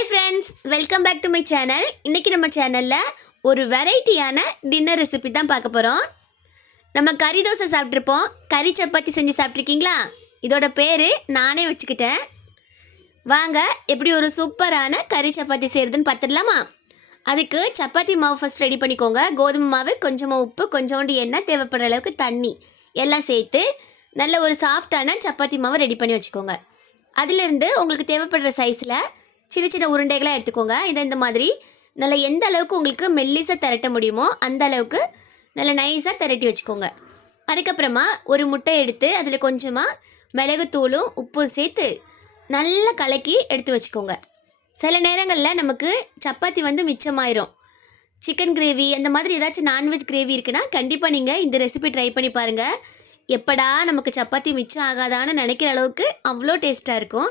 Hi friends, welcome back to my channel. இன்னைக்கு நம்ம சேனல்ல ஒரு வெரைட்டியான டின்னர் ரெசிபி தான் பார்க்க போறோம். நம்ம கறி தோசை சாப்பிட்டிருப்போம். கறி சப்பாத்தி செஞ்சு சாப்பிட்டிருக்கீங்களா? இதோட பேரு நானே வச்சுக்கிட்டேன். வாங்க எப்படி ஒரு சூப்பரான கறி சப்பாத்தி செய்யறதுன்னு பார்த்துடலாமா? அதுக்கு சப்பாத்தி மாவு ஃபர்ஸ்ட் ரெடி பண்ணிக்கோங்க. கோதுமை மாவு, கொஞ்சமாக உப்பு, கொஞ்சோண்டு எண்ணெய், தேவைப்படுற அளவுக்கு தண்ணி எல்லாம் சேர்த்து நல்ல ஒரு சாஃப்டான சப்பாத்தி மாவு ரெடி பண்ணி வச்சுக்கோங்க. அதிலிருந்து உங்களுக்கு தேவைப்படுற சைஸில் சின்ன சின்ன உருண்டைகளாக எடுத்துக்கோங்க. இதை இந்த மாதிரி நல்லா எந்த அளவுக்கு உங்களுக்கு மெல்லிசாக திரட்ட முடியுமோ அந்த அளவுக்கு நல்லா நைஸாக திரட்டி வச்சுக்கோங்க. அதுக்கப்புறமா ஒரு முட்டை எடுத்து அதில் கொஞ்சமாக மிளகுத்தூளும் உப்பும் சேர்த்து நல்லா கலக்கி எடுத்து வச்சுக்கோங்க. சில நேரங்களில் நமக்கு சப்பாத்தி மிச்சமாயிரும். சிக்கன் கிரேவி அந்த மாதிரி ஏதாச்சும் நான்வெஜ் கிரேவி இருக்குன்னா கண்டிப்பாக நீங்கள் இந்த ரெசிபி ட்ரை பண்ணி பாருங்கள். எப்படா நமக்கு சப்பாத்தி மிச்சம் ஆகாதான்னு நினைக்கிற அளவுக்கு அவ்வளோ டேஸ்ட்டாக இருக்கும்.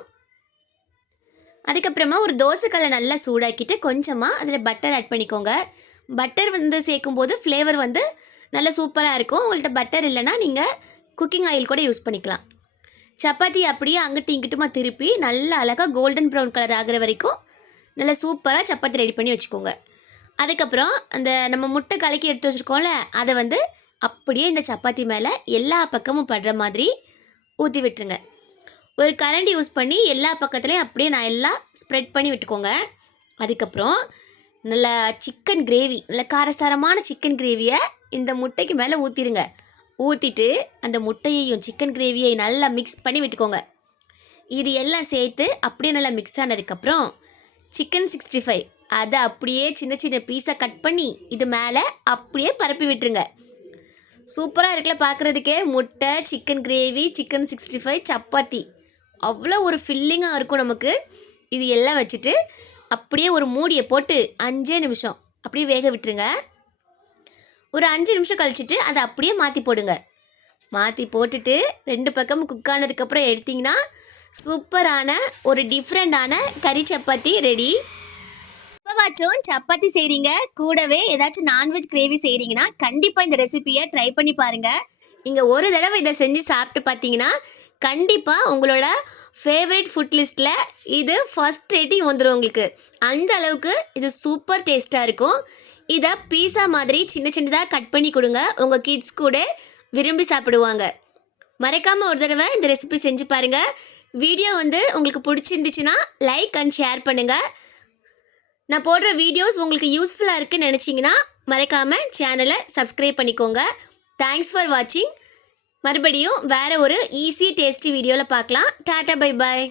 அதுக்கப்புறமா ஒரு தோசைக்கல்லை நல்லா சூடாக்கிட்டு கொஞ்சமாக அதில் பட்டர் ஆட் பண்ணிக்கோங்க. பட்டர் சேர்க்கும்போது ஃப்ளேவர் நல்லா சூப்பராக இருக்கும். உங்கள்கிட்ட பட்டர் இல்லைன்னா நீங்கள் குக்கிங் ஆயில் கூட யூஸ் பண்ணிக்கலாம். சப்பாத்தி அப்படியே அங்கிட்டு இங்கிட்டுமா திருப்பி நல்லா அழகாக கோல்டன் ப்ரௌன் கலர் ஆகிற வரைக்கும் நல்லா சூப்பராக சப்பாத்தி ரெடி பண்ணி வச்சுக்கோங்க. அதுக்கப்புறம் அந்த நம்ம முட்டை கலக்கி எடுத்து வச்சுருக்கோம்ல அதை அப்படியே இந்த சப்பாத்தி மேலே எல்லா பக்கமும் படுற மாதிரி ஊற்றி விட்டுருங்க. ஒரு கரண்டி யூஸ் பண்ணி எல்லா பக்கத்துலேயும் அப்படியே நான் எல்லாம் ஸ்ப்ரெட் பண்ணி விட்டுக்கோங்க. அதுக்கப்புறம் நல்லா சிக்கன் கிரேவி, நல்ல காரசாரமான சிக்கன் கிரேவியை இந்த முட்டைக்கு மேலே ஊற்றிடுங்க. ஊற்றிட்டு அந்த முட்டையையும் சிக்கன் கிரேவியை நல்லா மிக்ஸ் பண்ணி விட்டுக்கோங்க. இது எல்லாம் சேர்த்து அப்படியே நல்லா மிக்ஸ் ஆனதுக்கப்புறம் சிக்கன் 65 அதை அப்படியே சின்ன சின்ன பீஸாக கட் பண்ணி இது மேலே அப்படியே பரப்பி விட்டுருங்க. சூப்பராக இருக்குல்ல பார்க்குறதுக்கே. முட்டை, சிக்கன் கிரேவி, சிக்கன் 65, சப்பாத்தி அவ்வளோ ஒரு ஃபில்லிங்காக இருக்கும் நமக்கு. இது எல்லாம் வச்சுட்டு அப்படியே ஒரு மூடியை போட்டு 5 நிமிஷம் அப்படியே வேக விட்டுருங்க. ஒரு 5 நிமிஷம் கழிச்சிட்டு அதை அப்படியே மாற்றி போடுங்க. மாற்றி போட்டுட்டு 2 பக்கமும் குக் ஆனதுக்கப்புறம் எடுத்திங்கன்னா சூப்பரான ஒரு டிஃப்ரெண்டான கறி சப்பாத்தி ரெடி. எப்போவாச்சும் சப்பாத்தி செய்கிறீங்க, கூடவே ஏதாச்சும் நான்வெஜ் கிரேவி செய்கிறீங்கன்னா கண்டிப்பாக இந்த ரெசிபியை ட்ரை பண்ணி பாருங்கள். நீங்கள் ஒரு தடவை இதை செஞ்சு சாப்பிட்டு பார்த்தீங்கன்னா கண்டிப்பாக உங்களோட ஃபேவரட் ஃபுட் லிஸ்ட்டில் இது ஃபர்ஸ்ட் ரேட்டிங் வந்துடும் உங்களுக்கு. அந்த அளவுக்கு இது சூப்பர் டேஸ்ட்டாக இருக்கும். இதை பீஸா மாதிரி சின்ன சின்னதாக கட் பண்ணி கொடுங்க. உங்கள் கிட்ஸ் கூட விரும்பி சாப்பிடுவாங்க. மறக்காமல் ஒரு தடவை இந்த ரெசிபி செஞ்சு பாருங்கள். வீடியோ உங்களுக்கு பிடிச்சிருந்துச்சுன்னா லைக் அண்ட் ஷேர் பண்ணுங்கள். நான் போடுற வீடியோஸ் உங்களுக்கு யூஸ்ஃபுல்லாக இருக்குன்னு நினச்சிங்கன்னா மறக்காமல் சேனலை சப்ஸ்கிரைப் பண்ணிக்கோங்க. தேங்க்ஸ் ஃபார் வாட்சிங். மறுபடியும் வேறு ஒரு ஈஸி டேஸ்டி வீடியோவில் பார்க்கலாம். Tata, bye bye.